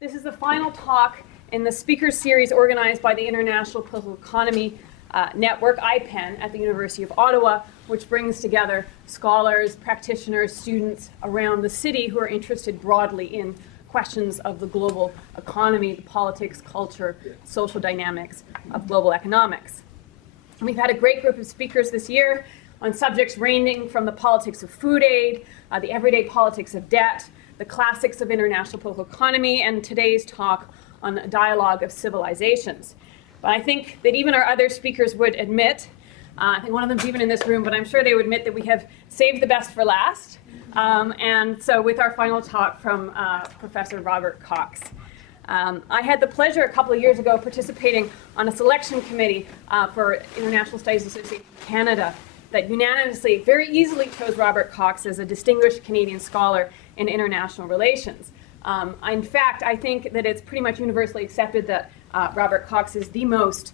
This is the final talk in the speaker series organized by the International Political Economy Network, IPEN, at the University of Ottawa, which brings together scholars, practitioners, students around the city who are interested broadly in questions of the global economy, the politics, culture, social dynamics of global economics. And we've had a great group of speakers this year on subjects ranging from the politics of food aid, the everyday politics of debt, the classics of international political economy, and today's talk on a dialogue of civilizations. But I think that even our other speakers would admit, I think one of them's even in this room, but I'm sure they would admit that we have saved the best for last. And so with our final talk from Professor Robert Cox. I had the pleasure a couple of years ago participating on a selection committee for International Studies Association of Canada that unanimously, very easily chose Robert Cox as a distinguished Canadian scholar in international relations. In fact, I think that it's pretty much universally accepted that Robert Cox is the most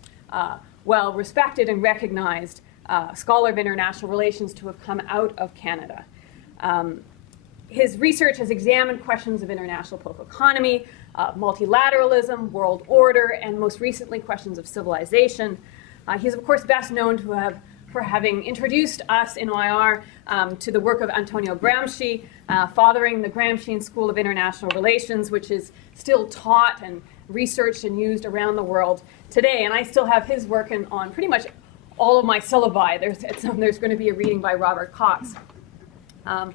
well-respected and recognized scholar of international relations to have come out of Canada. His research has examined questions of international political economy, multilateralism, world order, and most recently questions of civilization. He's of course best known for having introduced us in OIR to the work of Antonio Gramsci, fathering the Gramscian School of International Relations, which is still taught and researched and used around the world today. And I still have his work on pretty much all of my syllabi. There's going to be a reading by Robert Cox. Of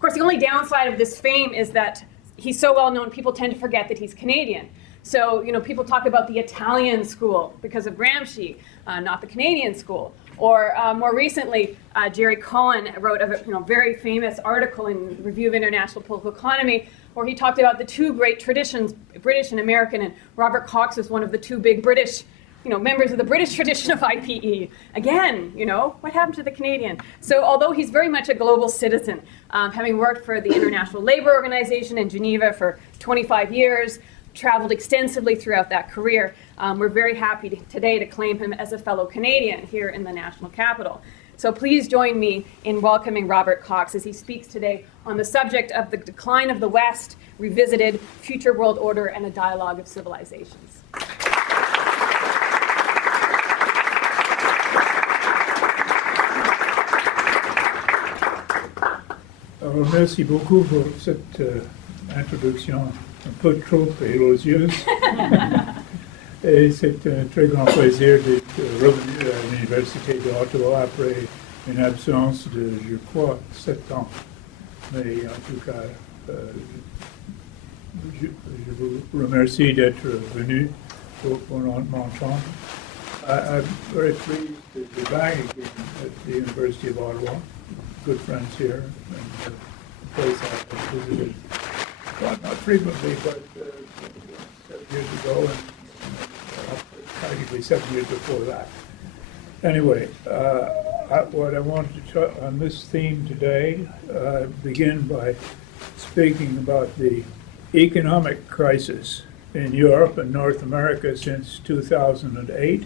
course, the only downside of this fame is that he's so well known, people tend to forget that he's Canadian. So, you know, people talk about the Italian school because of Gramsci, not the Canadian school. Or more recently, Jerry Cohen wrote a very famous article in Review of International Political Economy where he talked about the two great traditions, British and American, and Robert Cox was one of the two big British, members of the British tradition of IPE. Again, what happened to the Canadian? So although he's very much a global citizen, having worked for the International Labour Organization in Geneva for 25 years, traveled extensively throughout that career, we're very happy today to claim him as a fellow Canadian here in the national capital. So please join me in welcoming Robert Cox as he speaks today on the subject of the decline of the West, revisited, future world order, and a dialogue of civilizations. Alors, merci beaucoup pour cette introduction un peu trop élogieuse. Et c'est un très grand plaisir d'être revenu à l'Université d'Ottawa après une absence de, je crois, 7 ans. Mais en tout cas, je vous remercie d'être venu pour m'entendre. I'm very pleased to be back again at the University of Ottawa. Good friends here, and a place I've visited, well, not frequently, but 7 years ago, and practically 7 years before that. Anyway, what I wanted to talk on this theme today, begin by speaking about the economic crisis in Europe and North America since 2008,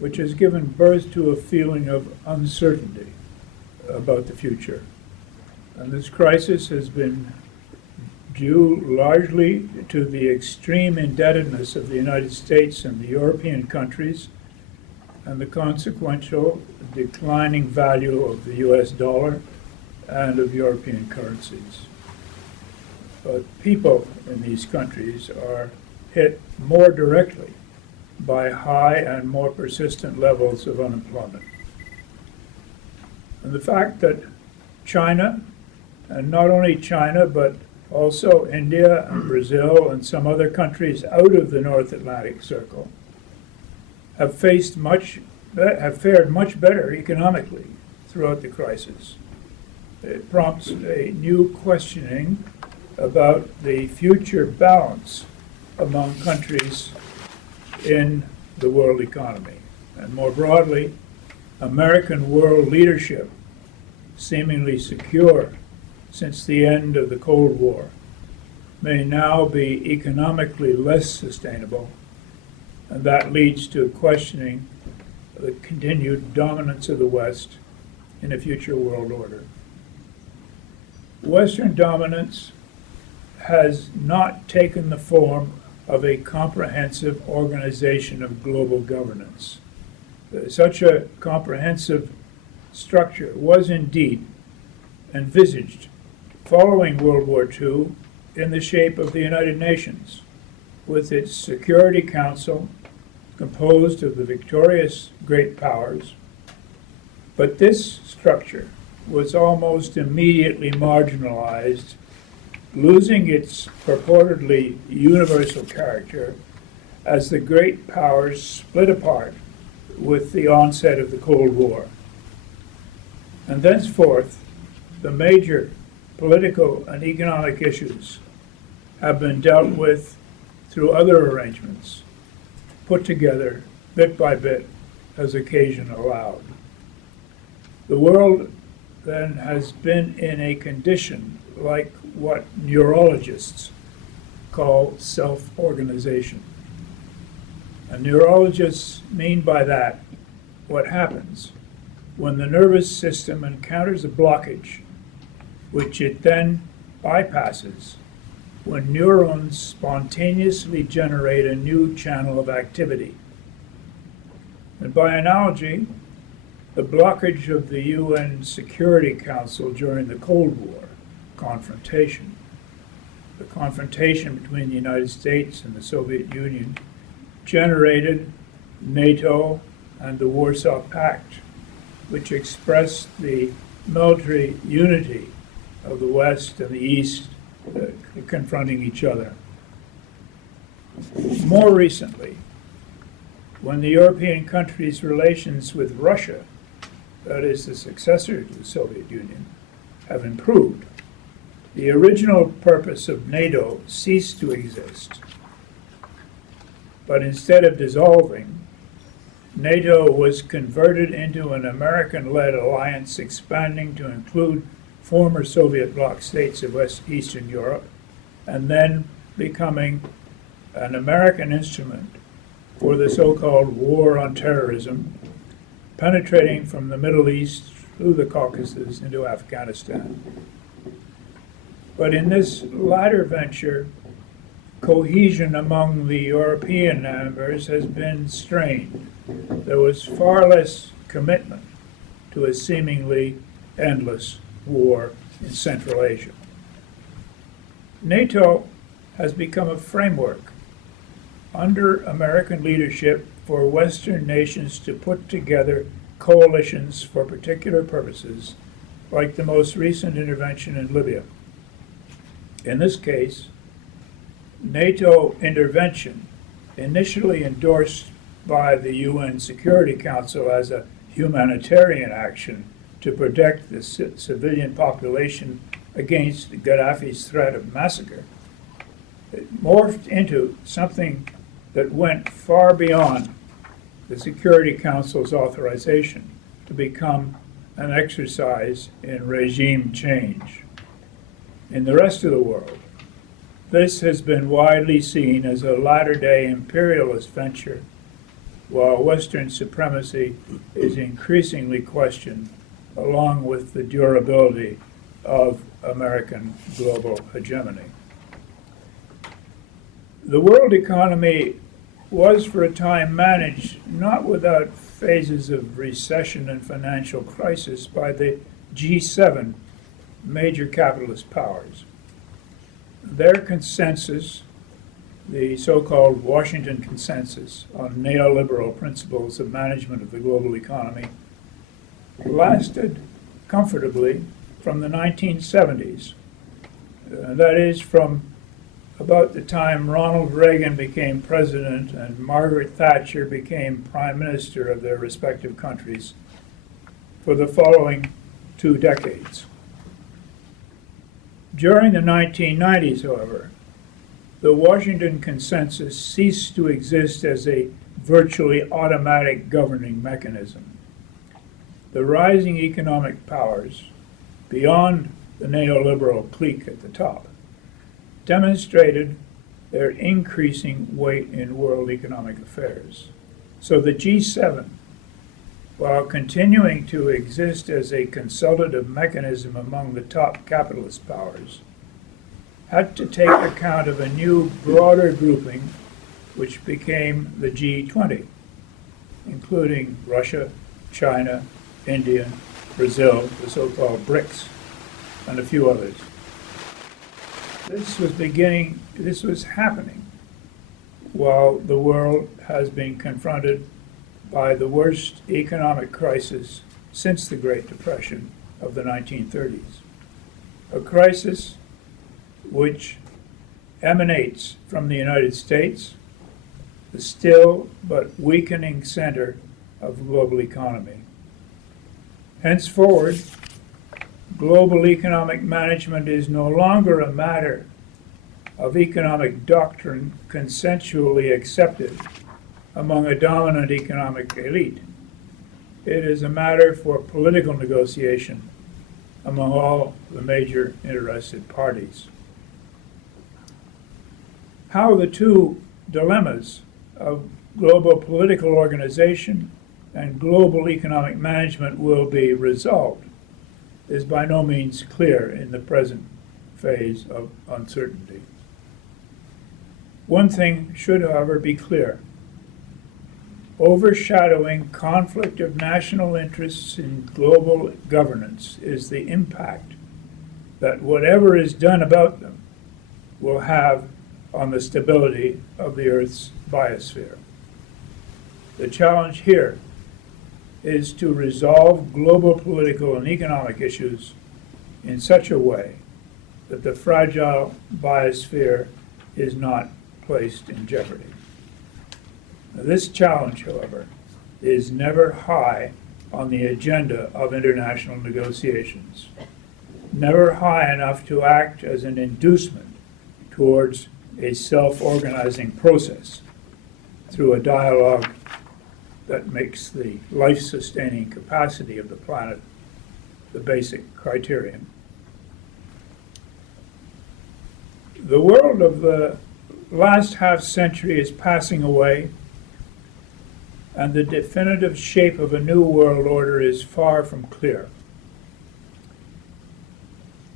which has given birth to a feeling of uncertainty about the future. And this crisis has been due largely to the extreme indebtedness of the United States and the European countries and the consequential declining value of the US dollar and of European currencies. But people in these countries are hit more directly by high and more persistent levels of unemployment. And the fact that China, and not only China, but also India and Brazil and some other countries out of the North Atlantic Circle, have fared much better economically throughout the crisis. It prompts a new questioning about the future balance among countries in the world economy. And more broadly, American world leadership, seemingly secure since the end of the Cold War, may now be economically less sustainable, and that leads to questioning the continued dominance of the West in a future world order. Western dominance has not taken the form of a comprehensive organization of global governance. Such a comprehensive structure was indeed envisaged following World War II in the shape of the United Nations, with its Security Council composed of the victorious great powers. But this structure was almost immediately marginalized, losing its purportedly universal character as the great powers split apart with the onset of the Cold War. And thenceforth, the major political and economic issues have been dealt with through other arrangements, put together bit by bit as occasion allowed. The world then has been in a condition like what neurologists call self-organization. And neurologists mean by that what happens when the nervous system encounters a blockage, which it then bypasses when neurons spontaneously generate a new channel of activity. And by analogy, the blockage of the UN Security Council during the Cold War confrontation, the confrontation between the United States and the Soviet Union, generated NATO and the Warsaw Pact, which expressed the military unity of the West and the East confronting each other. More recently, when the European countries' relations with Russia, that is the successor to the Soviet Union, have improved, the original purpose of NATO ceased to exist. But instead of dissolving, NATO was converted into an American-led alliance expanding to include former Soviet bloc states of Eastern Europe, and then becoming an American instrument for the so-called war on terrorism, penetrating from the Middle East through the Caucasus into Afghanistan. But in this latter venture, cohesion among the European members has been strained. There was far less commitment to a seemingly endless war in Central Asia. NATO has become a framework under American leadership for Western nations to put together coalitions for particular purposes, like the most recent intervention in Libya. In this case, NATO intervention, initially endorsed by the UN Security Council as a humanitarian action to protect the civilian population against Gaddafi's threat of massacre, it morphed into something that went far beyond the Security Council's authorization to become an exercise in regime change. In the rest of the world, this has been widely seen as a latter-day imperialist venture, while Western supremacy is increasingly questioned, along with the durability of American global hegemony. The world economy was for a time managed not without phases of recession and financial crisis by the G7 major capitalist powers. Their consensus, the so-called Washington Consensus on neoliberal principles of management of the global economy, lasted comfortably from the 1970s. That is, from about the time Ronald Reagan became president and Margaret Thatcher became prime minister of their respective countries for the following 2 decades. During the 1990s, however, the Washington Consensus ceased to exist as a virtually automatic governing mechanism. The rising economic powers, beyond the neoliberal clique at the top, demonstrated their increasing weight in world economic affairs. So the G7, while continuing to exist as a consultative mechanism among the top capitalist powers, had to take account of a new, broader grouping which became the G20, including Russia, China, India, Brazil, the so-called BRICS, and a few others. This was happening while the world has been confronted by the worst economic crisis since the Great Depression of the 1930s. A crisis which emanates from the United States, the still but weakening center of the global economy. Henceforward, global economic management is no longer a matter of economic doctrine consensually accepted among a dominant economic elite. It is a matter for political negotiation among all the major interested parties. How the two dilemmas of global political organization and global economic management will be resolved is by no means clear in the present phase of uncertainty. One thing should, however, be clear. Overshadowing conflict of national interests in global governance is the impact that whatever is done about them will have on the stability of the Earth's biosphere. The challenge here is to resolve global political and economic issues in such a way that the fragile biosphere is not placed in jeopardy. Now, this challenge, however, is never high on the agenda of international negotiations, never high enough to act as an inducement towards a self-organizing process through a dialogue that makes the life-sustaining capacity of the planet the basic criterion. The world of the last half-century is passing away, and the definitive shape of a new world order is far from clear.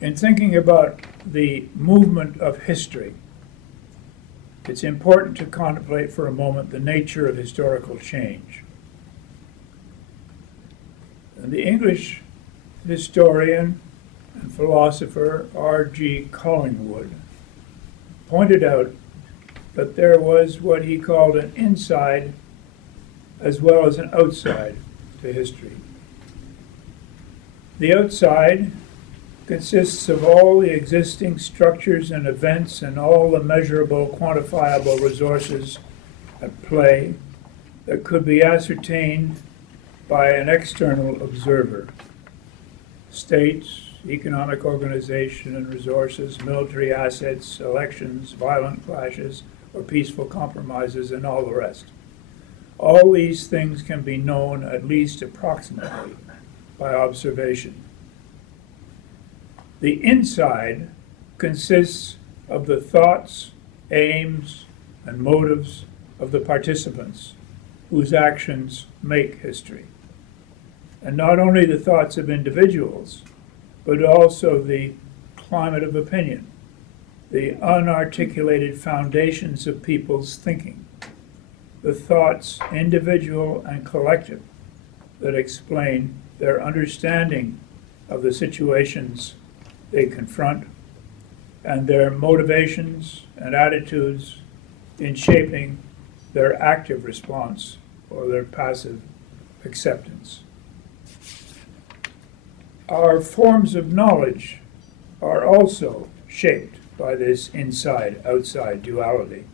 In thinking about the movement of history, it's important to contemplate for a moment the nature of historical change. And the English historian and philosopher R.G. Collingwood pointed out that there was what he called an inside as well as an outside to history. The outside consists of all the existing structures and events and all the measurable, quantifiable resources at play that could be ascertained by an external observer. States, economic organization and resources, military assets, elections, violent clashes, or peaceful compromises, and all the rest. All these things can be known at least approximately by observation. The inside consists of the thoughts, aims, and motives of the participants whose actions make history. And not only the thoughts of individuals, but also the climate of opinion, the unarticulated foundations of people's thinking, the thoughts, individual and collective, that explain their understanding of the situations they confront and their motivations and attitudes in shaping their active response or their passive acceptance. Our forms of knowledge are also shaped by this inside-outside duality.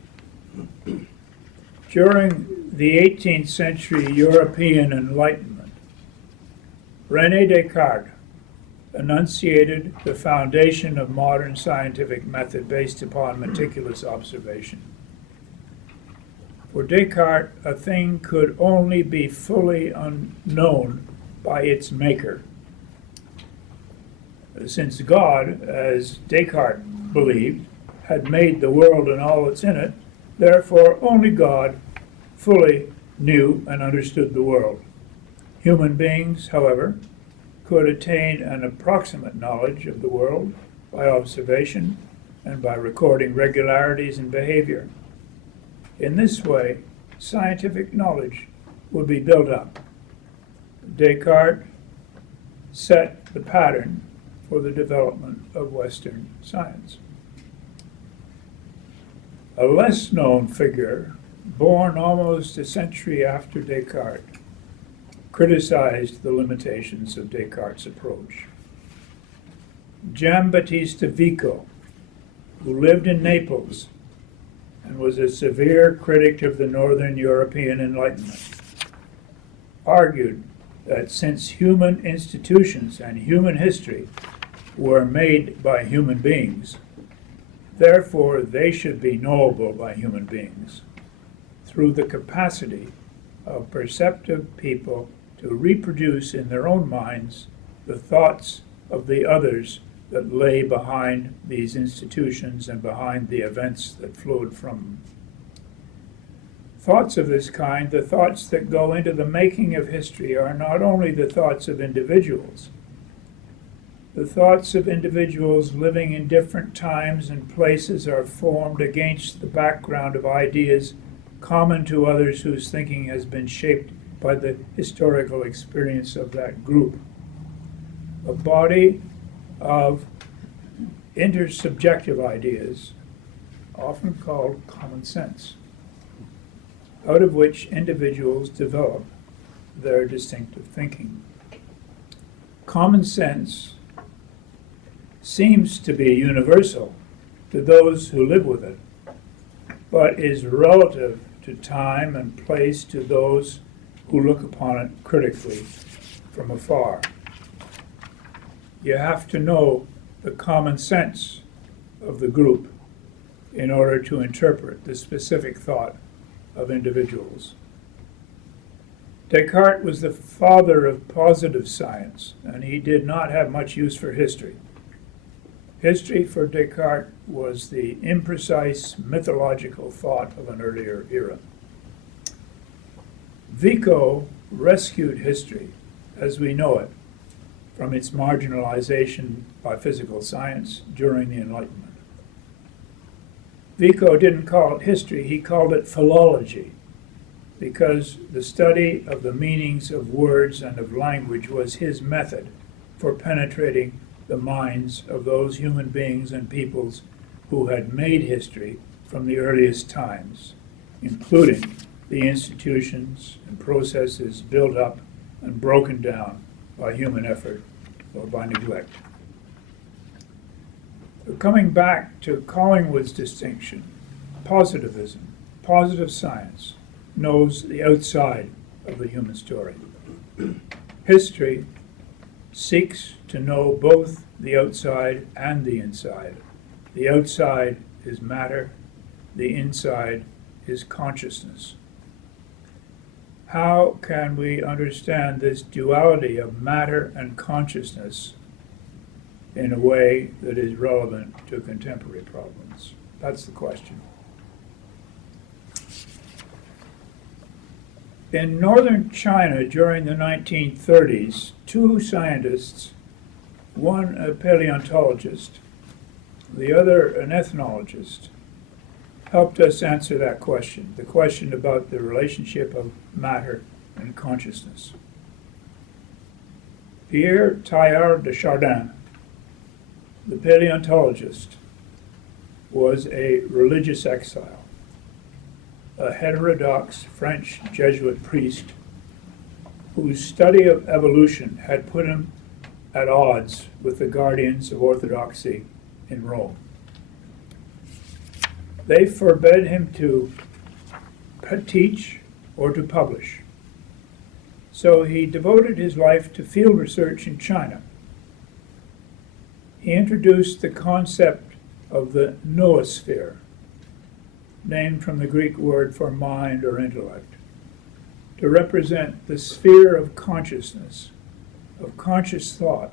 During the 18th century European Enlightenment, René Descartes enunciated the foundation of modern scientific method based upon meticulous observation. For Descartes, a thing could only be fully known by its maker. Since God, as Descartes believed, had made the world and all that's in it, therefore only God fully knew and understood the world. Human beings, however, could attain an approximate knowledge of the world by observation, and by recording regularities in behavior. In this way, scientific knowledge would be built up. Descartes set the pattern for the development of Western science. A less known figure, born almost a century after Descartes, criticized the limitations of Descartes' approach. Giambattista Vico, who lived in Naples and was a severe critic of the Northern European Enlightenment, argued that since human institutions and human history were made by human beings, therefore they should be knowable by human beings through the capacity of perceptive people to reproduce in their own minds the thoughts of the others that lay behind these institutions and behind the events that flowed from them. Thoughts of this kind, the thoughts that go into the making of history, are not only the thoughts of individuals. The thoughts of individuals living in different times and places are formed against the background of ideas common to others whose thinking has been shaped by the historical experience of that group. A body of intersubjective ideas, often called common sense, out of which individuals develop their distinctive thinking. Common sense seems to be universal to those who live with it, but is relative to time and place to those who look upon it critically from afar. You have to know the common sense of the group in order to interpret the specific thought of individuals. Descartes was the father of positive science, and he did not have much use for history. History for Descartes was the imprecise mythological thought of an earlier era. Vico rescued history as we know it from its marginalization by physical science during the Enlightenment. Vico didn't call it history, he called it philology, because the study of the meanings of words and of language was his method for penetrating the minds of those human beings and peoples who had made history from the earliest times, including the institutions and processes built up and broken down by human effort or by neglect. So coming back to Collingwood's distinction, positivism, positive science, knows the outside of the human story. History seeks to know both the outside and the inside. The outside is matter, the inside is consciousness. How can we understand this duality of matter and consciousness in a way that is relevant to contemporary problems? That's the question. In northern China during the 1930s, two scientists, one a paleontologist, the other an ethnologist, helped us answer that question, the question about the relationship of matter and consciousness. Pierre Teilhard de Chardin, the paleontologist, was a religious exile, a heterodox French Jesuit priest whose study of evolution had put him at odds with the guardians of orthodoxy in Rome. They forbade him to teach or to publish. So he devoted his life to field research in China. He introduced the concept of the Noosphere, named from the Greek word for mind or intellect, to represent the sphere of consciousness, of conscious thought,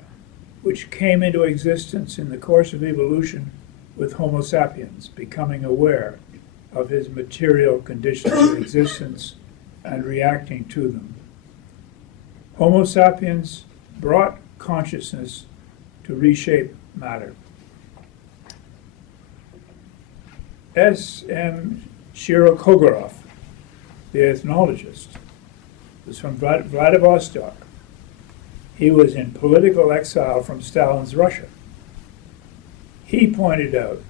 which came into existence in the course of evolution with Homo sapiens becoming aware of his material conditions of existence and reacting to them. Homo sapiens brought consciousness to reshape matter. S.M. Shirokogorov, the ethnologist, was from Vladivostok. He was in political exile from Stalin's Russia. He pointed out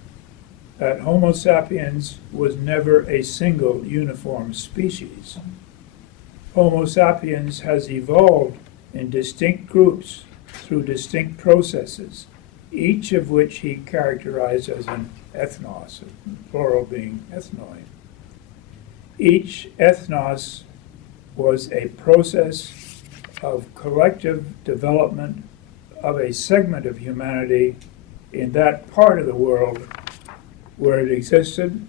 that Homo sapiens was never a single uniform species. Homo sapiens has evolved in distinct groups through distinct processes, each of which he characterized as an ethnos, plural being ethnoi. Each ethnos was a process of collective development of a segment of humanity in that part of the world where it existed,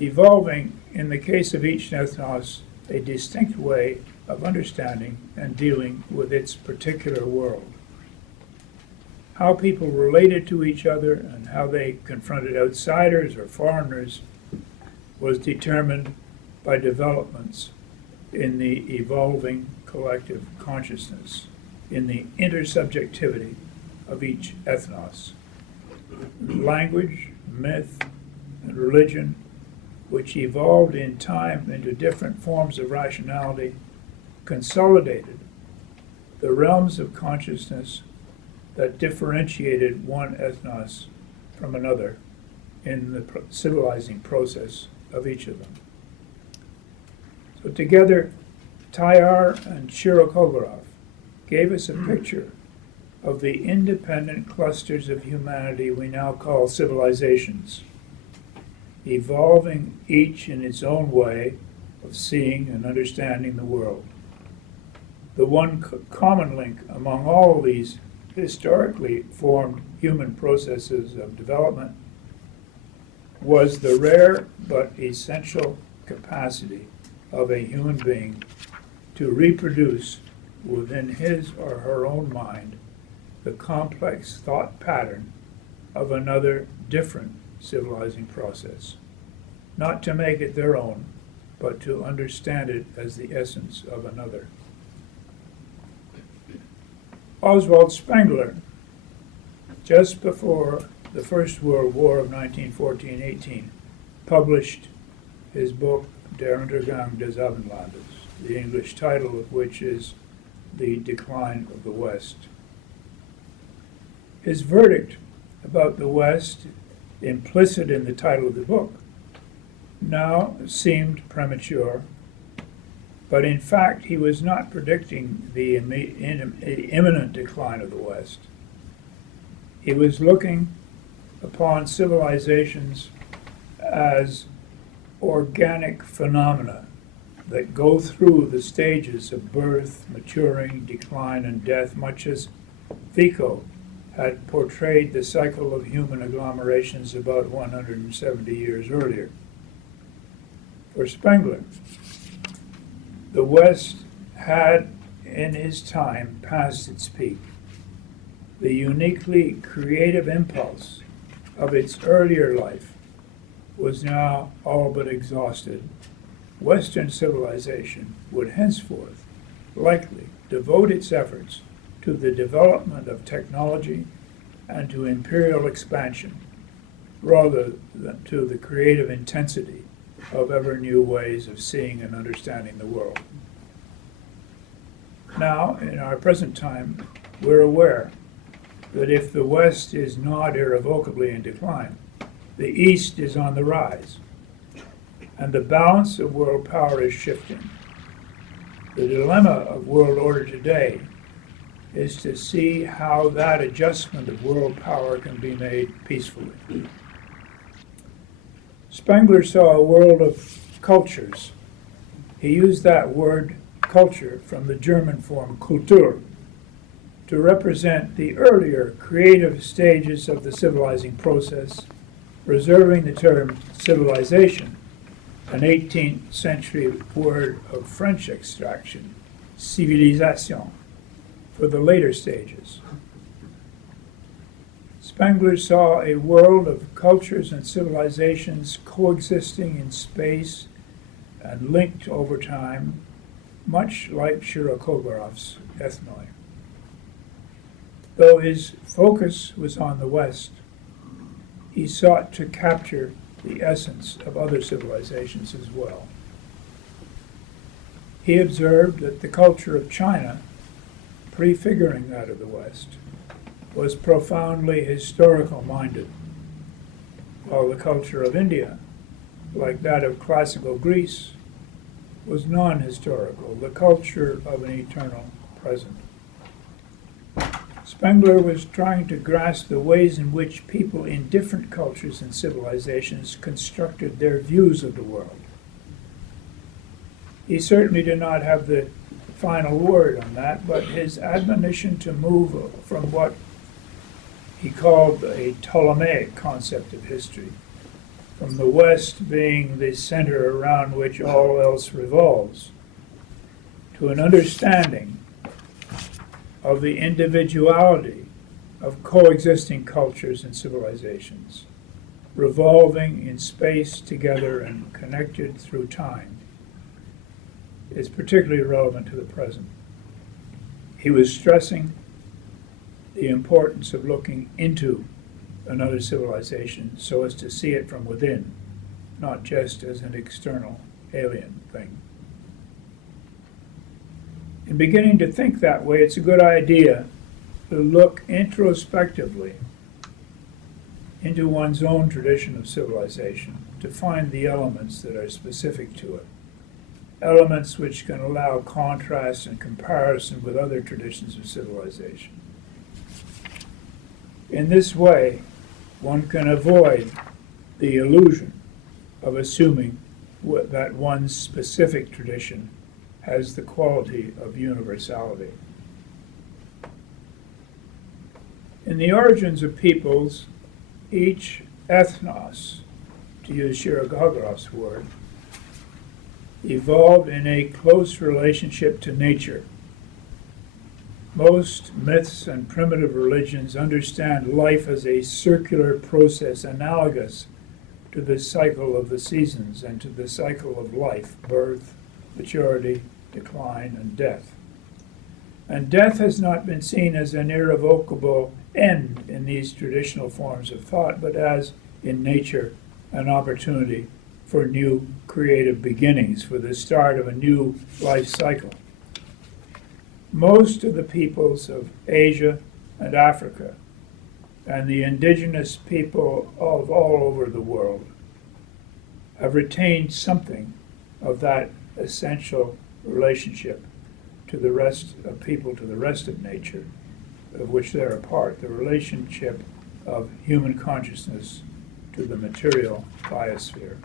evolving, in the case of each ethnos, a distinct way of understanding and dealing with its particular world. How people related to each other and how they confronted outsiders or foreigners was determined by developments in the evolving collective consciousness, in the intersubjectivity of each ethnos. Language, myth, and religion, which evolved in time into different forms of rationality, consolidated the realms of consciousness that differentiated one ethnos from another in the civilizing process of each of them. So together, Tayar and Shirokogorov gave us a picture of the independent clusters of humanity we now call civilizations, evolving each in its own way of seeing and understanding the world. The one common link among all these historically formed human processes of development was the rare but essential capacity of a human being to reproduce within his or her own mind the complex thought pattern of another different civilizing process, not to make it their own, but to understand it as the essence of another. Oswald Spengler, just before the First World War of 1914-18, published his book Der Untergang des Abendlandes, the English title of which is The Decline of the West. His verdict about the West, implicit in the title of the book, now seemed premature, but in fact he was not predicting the imminent decline of the West. He was looking upon civilizations as organic phenomena that go through the stages of birth, maturing, decline, and death, much as Vico had portrayed the cycle of human agglomerations about 170 years earlier. For Spengler, the West had, in his time, passed its peak. The uniquely creative impulse of its earlier life was now all but exhausted. Western civilization would henceforth likely devote its efforts to the development of technology and to imperial expansion, rather than to the creative intensity of ever new ways of seeing and understanding the world. Now, in our present time, we're aware that if the West is not irrevocably in decline, the East is on the rise, and the balance of world power is shifting. The dilemma of world order today is to see how that adjustment of world power can be made peacefully. Spengler saw a world of cultures. He used that word culture from the German form Kultur to represent the earlier creative stages of the civilizing process, reserving the term civilization, an 18th century word of French extraction, civilisation, for the later stages. Spengler saw a world of cultures and civilizations coexisting in space and linked over time, much like Shirokogorov's ethnoi. Though his focus was on the West, he sought to capture the essence of other civilizations as well. He observed that the culture of China, prefiguring that of the West, was profoundly historical-minded, while the culture of India, like that of classical Greece, was non-historical, the culture of an eternal present. Spengler was trying to grasp the ways in which people in different cultures and civilizations constructed their views of the world. He certainly did not have the final word on that, but his admonition to move from what he called a Ptolemaic concept of history, from the West being the center around which all else revolves, to an understanding of the individuality of coexisting cultures and civilizations, revolving in space together and connected through time, is particularly relevant to the present. He was stressing the importance of looking into another civilization so as to see it from within, not just as an external alien thing. In beginning to think that way, it's a good idea to look introspectively into one's own tradition of civilization, to find the elements that are specific to it, elements which can allow contrast and comparison with other traditions of civilization. In this way, one can avoid the illusion of assuming that one's specific tradition has the quality of universality. In the origins of peoples, each ethnos, to use Shirogagarov's word, evolved in a close relationship to nature. Most myths and primitive religions understand life as a circular process analogous to the cycle of the seasons and to the cycle of life, birth, maturity, decline, and death. And death has not been seen as an irrevocable end in these traditional forms of thought, but as, in nature, an opportunity for new creative beginnings, for the start of a new life cycle. Most of the peoples of Asia and Africa and the indigenous people of all over the world have retained something of that essential relationship to the rest of people, to the rest of nature, of which they're a part, the relationship of human consciousness to the material biosphere.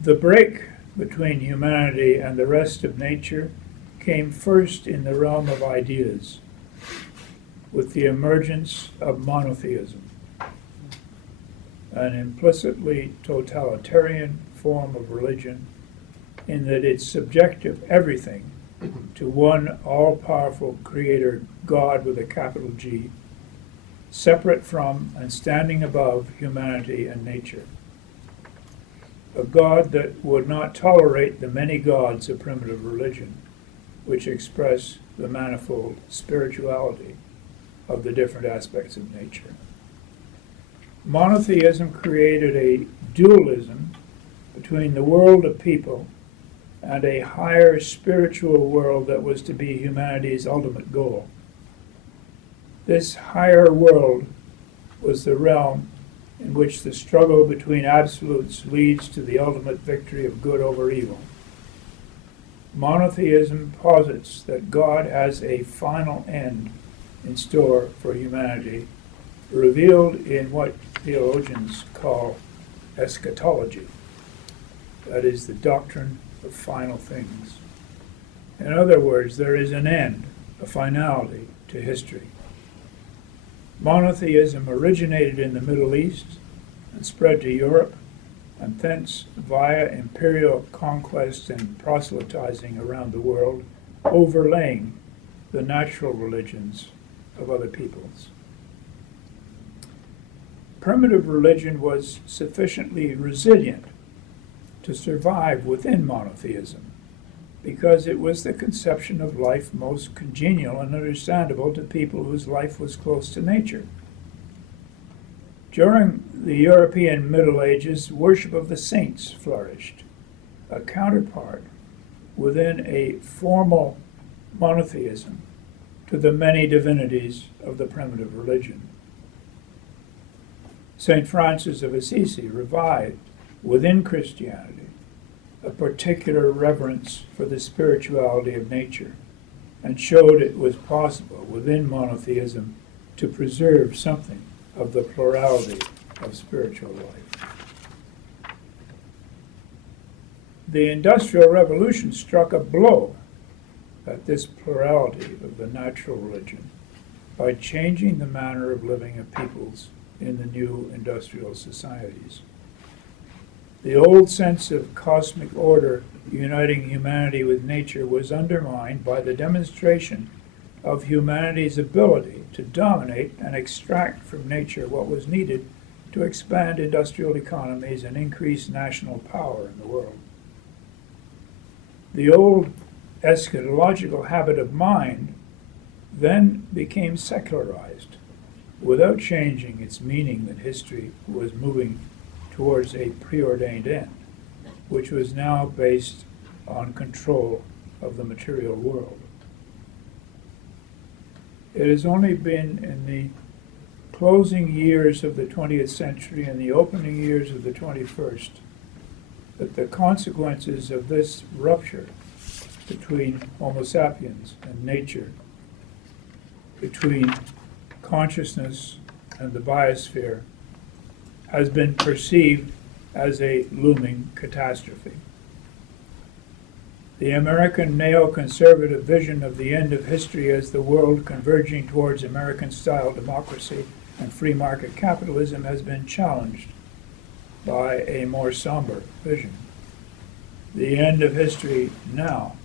The break between humanity and the rest of nature came first in the realm of ideas, with the emergence of monotheism, an implicitly totalitarian form of religion in that it subjected everything to one all-powerful creator, God with a capital G, separate from and standing above humanity and nature. A God that would not tolerate the many gods of primitive religion, which express the manifold spirituality of the different aspects of nature. Monotheism created a dualism between the world of people and a higher spiritual world that was to be humanity's ultimate goal. This higher world was the realm in which the struggle between absolutes leads to the ultimate victory of good over evil. Monotheism posits that God has a final end in store for humanity, revealed in what theologians call eschatology, that is, the doctrine of final things. In other words, there is an end, a finality to history. Monotheism originated in the Middle East and spread to Europe, and thence via imperial conquest and proselytizing around the world, overlaying the natural religions of other peoples. Primitive religion was sufficiently resilient to survive within monotheism because it was the conception of life most congenial and understandable to people whose life was close to nature. During the European Middle Ages, worship of the saints flourished, a counterpart within a formal monotheism to the many divinities of the primitive religion. St. Francis of Assisi revived within Christianity a particular reverence for the spirituality of nature and showed it was possible within monotheism to preserve something of the plurality of spiritual life. The Industrial Revolution struck a blow at this plurality of the natural religion by changing the manner of living of peoples in the new industrial societies. The old sense of cosmic order uniting humanity with nature was undermined by the demonstration of humanity's ability to dominate and extract from nature what was needed to expand industrial economies and increase national power in the world. The old eschatological habit of mind then became secularized, without changing its meaning that history was moving towards a preordained end, which was now based on control of the material world. It has only been in the closing years of the 20th century and the opening years of the 21st that the consequences of this rupture between Homo sapiens and nature, between consciousness and the biosphere, has been perceived as a looming catastrophe. The American neoconservative vision of the end of history as the world converging towards American-style democracy and free market capitalism has been challenged by a more somber vision. The end of history now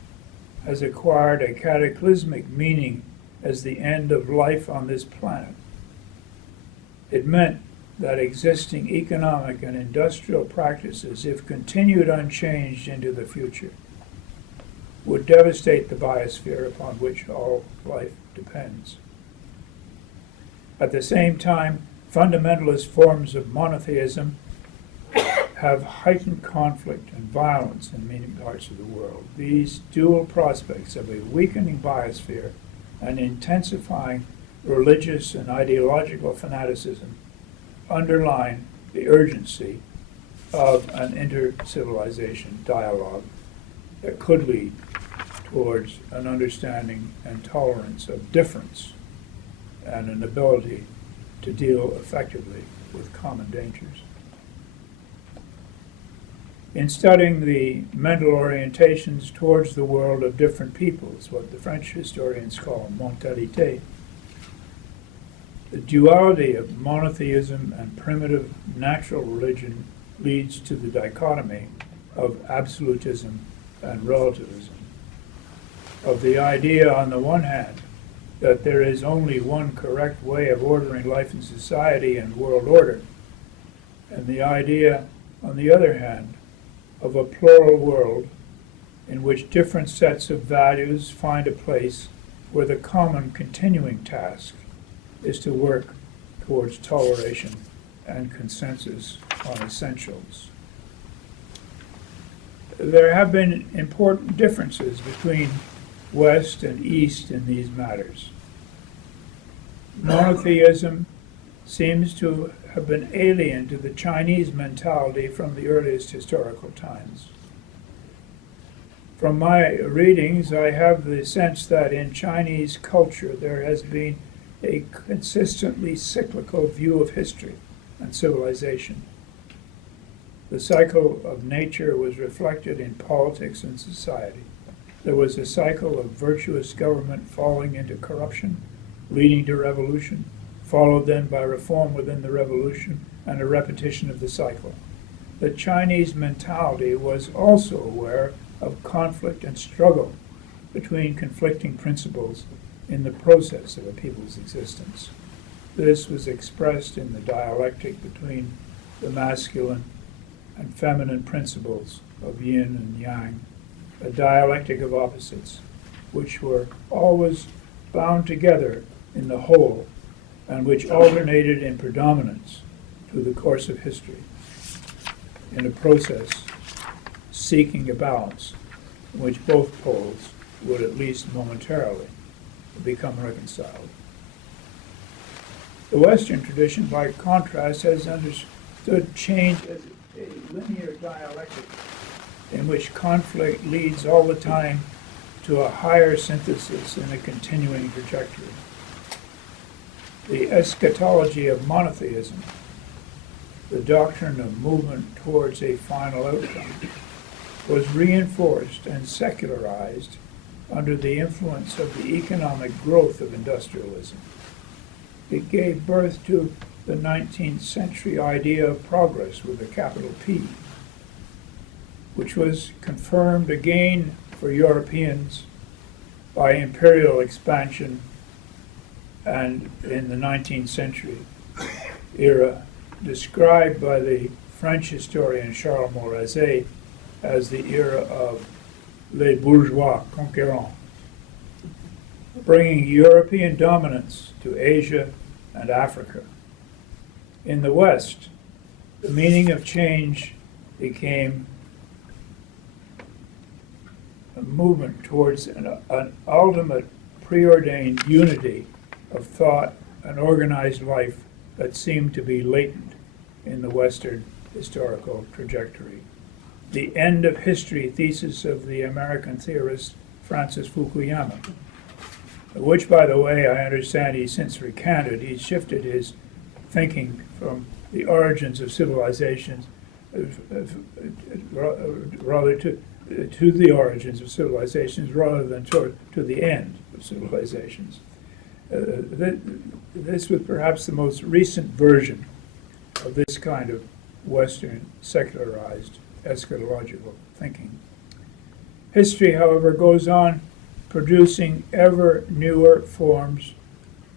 has acquired a cataclysmic meaning as the end of life on this planet. It meant that existing economic and industrial practices, if continued unchanged into the future, would devastate the biosphere upon which all life depends. At the same time, fundamentalist forms of monotheism have heightened conflict and violence in many parts of the world. These dual prospects of a weakening biosphere and intensifying religious and ideological fanaticism underline the urgency of an inter-civilization dialogue that could lead towards an understanding and tolerance of difference and an ability to deal effectively with common dangers. In studying the mental orientations towards the world of different peoples, what the French historians call mentalité, the duality of monotheism and primitive natural religion leads to the dichotomy of absolutism and relativism, of the idea on the one hand that there is only one correct way of ordering life in society and world order, and the idea, on the other hand, of a plural world in which different sets of values find a place where the common continuing task is to work towards toleration and consensus on essentials. There have been important differences between West and East in these matters. Monotheism seems to have been alien to the Chinese mentality from the earliest historical times. From my readings, I have the sense that in Chinese culture there has been a consistently cyclical view of history and civilization. The cycle of nature was reflected in politics and society. There was a cycle of virtuous government falling into corruption, leading to revolution, followed then by reform within the revolution and a repetition of the cycle. The Chinese mentality was also aware of conflict and struggle between conflicting principles in the process of a people's existence. This was expressed in the dialectic between the masculine and feminine principles of yin and yang, a dialectic of opposites, which were always bound together in the whole and which alternated in predominance through the course of history, in a process seeking a balance in which both poles would at least momentarily become reconciled. The Western tradition, by contrast, has understood change as a linear dialectic in which conflict leads all the time to a higher synthesis in a continuing trajectory. The eschatology of monotheism, the doctrine of movement towards a final outcome, was reinforced and secularized under the influence of the economic growth of industrialism. It gave birth to the 19th century idea of progress with a capital P, which was confirmed again for Europeans by imperial expansion and in the 19th century era, described by the French historian Charles Maurras as the era of les bourgeois conquérants, bringing European dominance to Asia and Africa. In the West, the meaning of change became a movement towards an ultimate preordained unity of thought and organized life that seemed to be latent in the Western historical trajectory. The end of history thesis of the American theorist Francis Fukuyama, which, by the way, I understand he's since recanted. He's shifted his thinking from the origins of civilizations rather to the origins of civilizations rather than to the end of civilizations. This was perhaps the most recent version of this kind of Western secularized eschatological thinking. History, however, goes on producing ever newer forms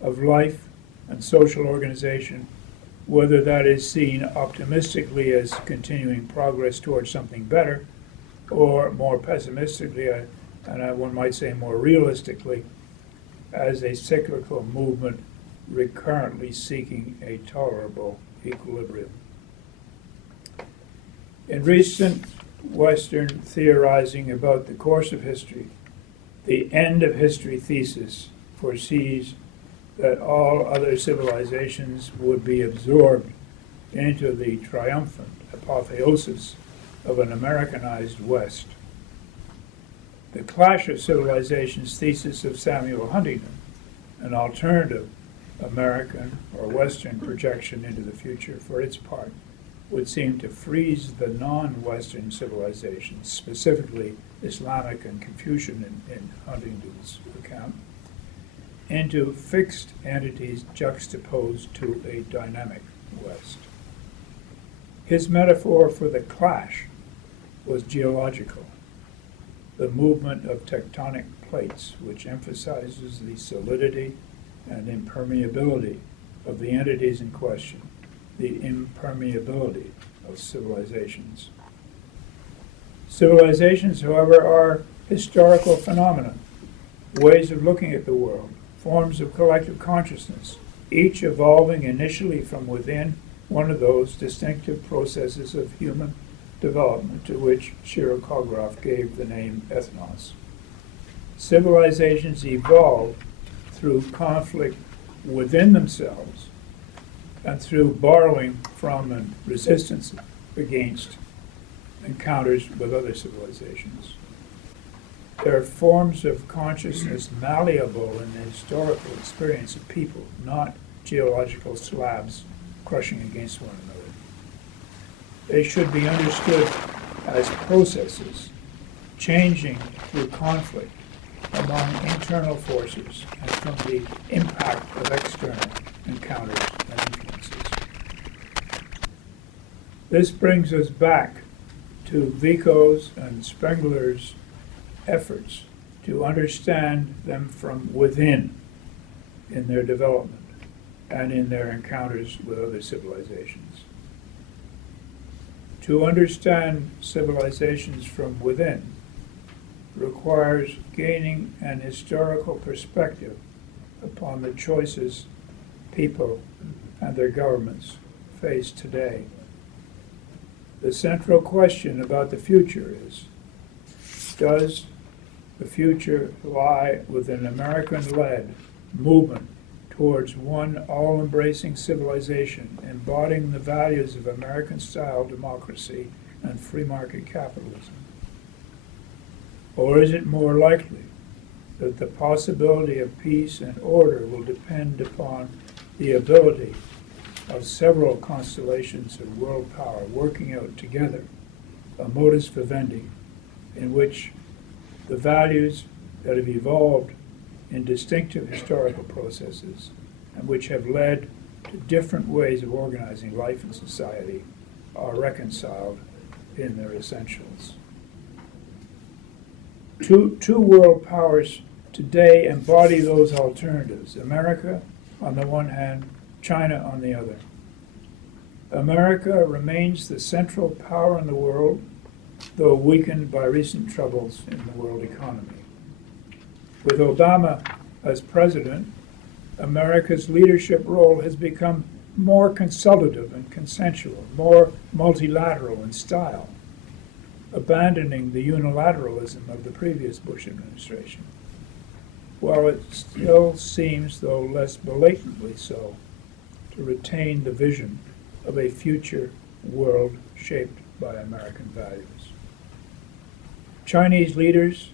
of life and social organization, whether that is seen optimistically as continuing progress towards something better, or more pessimistically, and one might say more realistically, as a cyclical movement recurrently seeking a tolerable equilibrium. In recent Western theorizing about the course of history, the end of history thesis foresees that all other civilizations would be absorbed into the triumphant apotheosis of an Americanized West. The Clash of Civilizations thesis of Samuel Huntington, an alternative American or Western projection into the future, for its part, would seem to freeze the non-Western civilizations, specifically Islamic and Confucian in Huntington's account, into fixed entities juxtaposed to a dynamic West. His metaphor for the clash was geological, the movement of tectonic plates, which emphasizes the solidity and impermeability of the entities in question, the impermeability of civilizations. Civilizations, however, are historical phenomena, ways of looking at the world, forms of collective consciousness, each evolving initially from within one of those distinctive processes of human development to which Shirokograf gave the name ethnos. Civilizations evolve through conflict within themselves and through borrowing from and resistance against encounters with other civilizations. They are forms of consciousness malleable in the historical experience of people, not geological slabs crushing against one another. They should be understood as processes changing through conflict among internal forces and from the impact of external encounters and influences. This brings us back to Vico's and Spengler's efforts to understand them from within in their development and in their encounters with other civilizations. To understand civilizations from within requires gaining an historical perspective upon the choices people and their governments face today. The central question about the future is, does the future lie with an American-led movement towards one all-embracing civilization embodying the values of American-style democracy and free market capitalism? Or is it more likely that the possibility of peace and order will depend upon the ability of several constellations of world power working out together a modus vivendi in which the values that have evolved in distinctive historical processes and which have led to different ways of organizing life in society are reconciled in their essentials. Two world powers today embody those alternatives, America on the one hand, China on the other. America remains the central power in the world, though weakened by recent troubles in the world economy. With Obama as president, America's leadership role has become more consultative and consensual, more multilateral in style, abandoning the unilateralism of the previous Bush administration, while it still seems, though less blatantly so, to retain the vision of a future world shaped by American values. Chinese leaders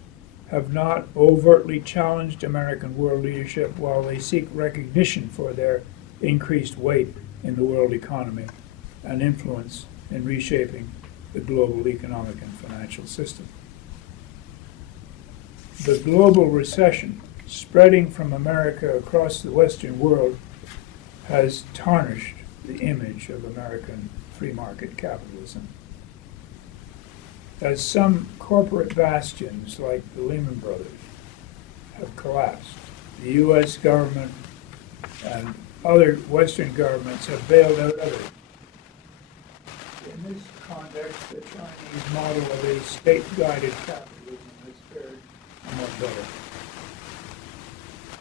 have not overtly challenged American world leadership while they seek recognition for their increased weight in the world economy and influence in reshaping the global economic and financial system. The global recession spreading from America across the Western world has tarnished the image of American free market capitalism. As some corporate bastions like the Lehman Brothers have collapsed, the U.S. government and other Western governments have bailed out others. In this context, the Chinese model of a state-guided capitalism has fared somewhat better.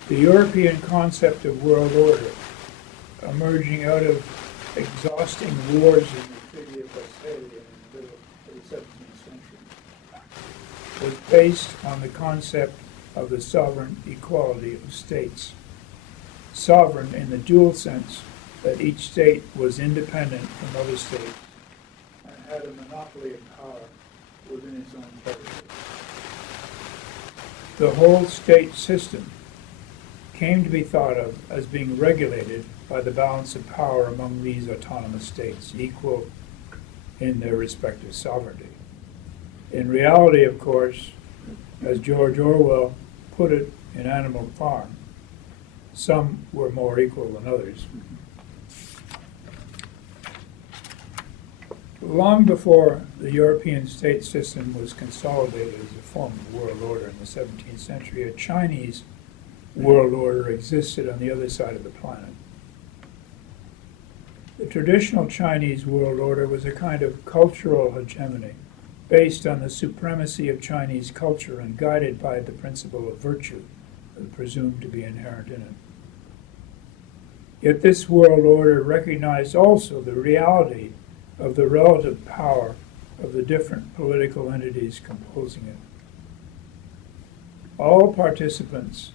The European concept of world order, emerging out of exhausting wars in the Treaty of Westphalia in the middle of the 17th century, was based on the concept of the sovereign equality of states. Sovereign in the dual sense that each state was independent from other states and had a monopoly of power within its own territory. The whole state system came to be thought of as being regulated by the balance of power among these autonomous states, equal in their respective sovereignty. In reality, of course, as George Orwell put it in Animal Farm, some were more equal than others. Long before the European state system was consolidated as a form of world order in the 17th century, a Chinese world order existed on the other side of the planet. The traditional Chinese world order was a kind of cultural hegemony based on the supremacy of Chinese culture and guided by the principle of virtue, presumed to be inherent in it. Yet this world order recognized also the reality of the relative power of the different political entities composing it. All participants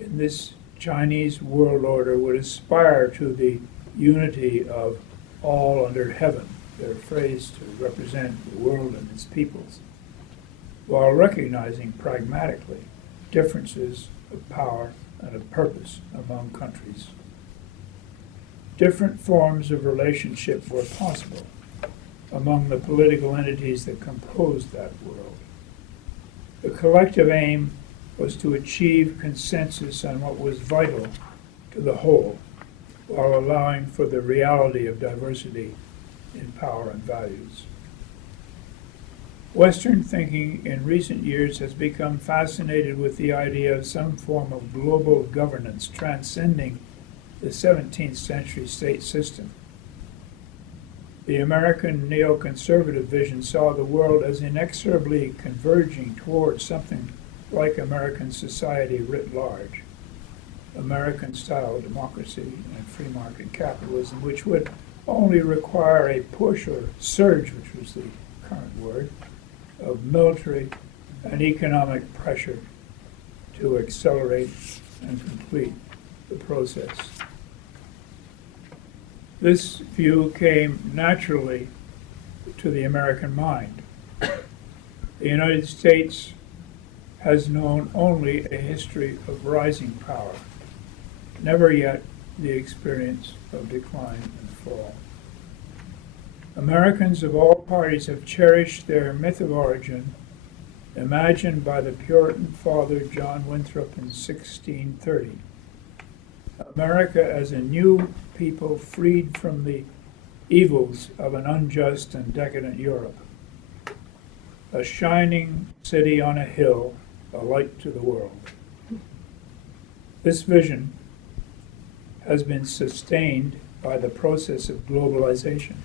in this Chinese world order would aspire to the unity of all under heaven, their phrase to represent the world and its peoples, while recognizing pragmatically differences of power and of purpose among countries. Different forms of relationship were possible among the political entities that composed that world. The collective aim was to achieve consensus on what was vital to the whole, while allowing for the reality of diversity in power and values. Western thinking in recent years has become fascinated with the idea of some form of global governance transcending the 17th century state system. The American neoconservative vision saw the world as inexorably converging towards something like American society writ large, American-style democracy and free market capitalism, which would only require a push or surge, which was the current word, of military and economic pressure to accelerate and complete the process. This view came naturally to the American mind. The United States has known only a history of rising power, never yet the experience of decline and fall. Americans of all parties have cherished their myth of origin, imagined by the Puritan father John Winthrop in 1630. America as a new people freed from the evils of an unjust and decadent Europe. A shining city on a hill, a light to the world. This vision has been sustained by the process of globalization,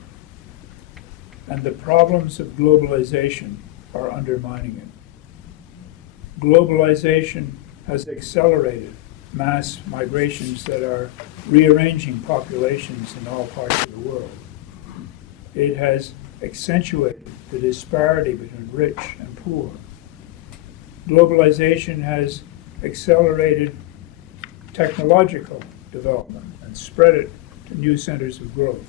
and the problems of globalization are undermining it. Globalization has accelerated mass migrations that are rearranging populations in all parts of the world. It has accentuated the disparity between rich and poor. Globalization has accelerated technological development and spread it to new centers of growth.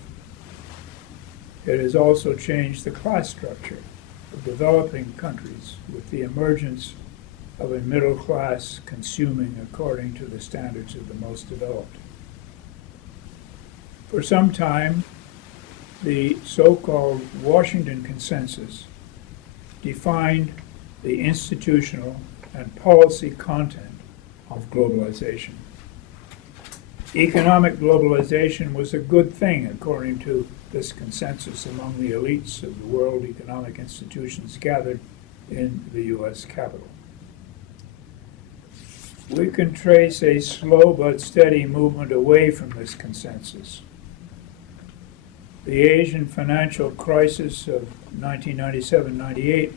It has also changed the class structure of developing countries with the emergence of a middle class consuming according to the standards of the most developed. For some time, the so-called Washington Consensus defined the institutional and policy content of globalization. Economic globalization was a good thing, according to this consensus among the elites of the world economic institutions gathered in the U.S. Capitol. We can trace a slow but steady movement away from this consensus. The Asian financial crisis of 1997-98,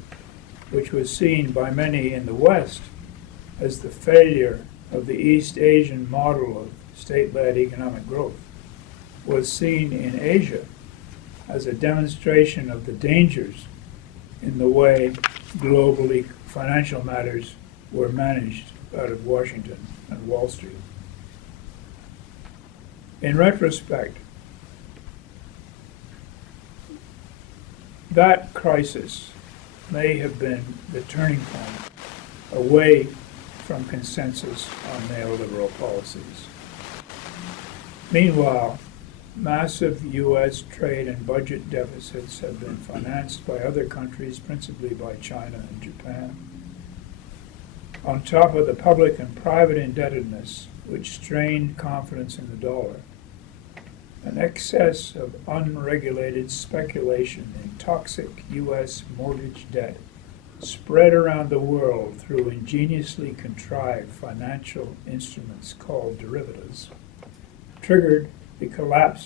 which was seen by many in the West as the failure of the East Asian model of state-led economic growth, was seen in Asia as a demonstration of the dangers in the way global financial matters were managed out of Washington and Wall Street. In retrospect, that crisis may have been the turning point away from consensus on neoliberal policies. Meanwhile, massive U.S. trade and budget deficits have been financed by other countries, principally by China and Japan. On top of the public and private indebtedness, which strained confidence in the dollar, an excess of unregulated speculation in toxic U.S. mortgage debt spread around the world through ingeniously contrived financial instruments called derivatives, triggered the collapse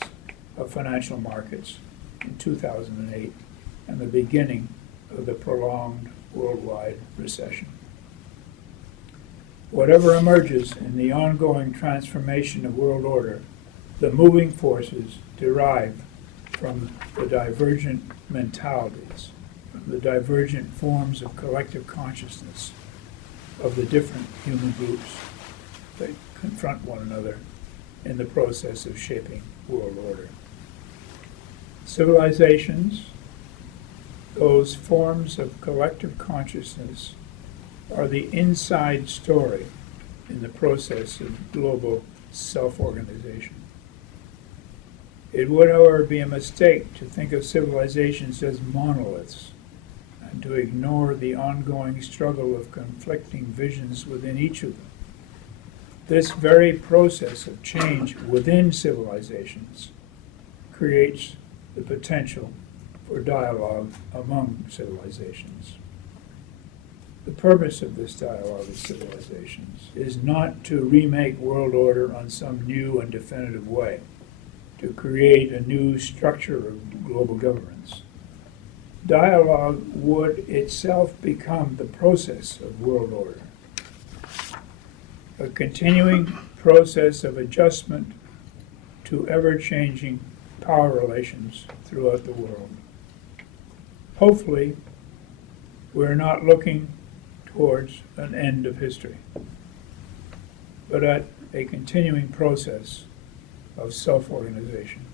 of financial markets in 2008 and the beginning of the prolonged worldwide recession. Whatever emerges in the ongoing transformation of world order, the moving forces derive from the divergent mentalities, from the divergent forms of collective consciousness of the different human groups that confront one another in the process of shaping world order. Civilizations, those forms of collective consciousness, are the inside story in the process of global self-organization. It would, however, be a mistake to think of civilizations as monoliths and to ignore the ongoing struggle of conflicting visions within each of them. This very process of change within civilizations creates the potential for dialogue among civilizations. The purpose of this dialogue of civilizations is not to remake world order on some new and definitive way, to create a new structure of global governance. Dialogue would itself become the process of world order, a continuing process of adjustment to ever-changing power relations throughout the world. Hopefully, we're not looking towards an end of history, but at a continuing process of self-organization.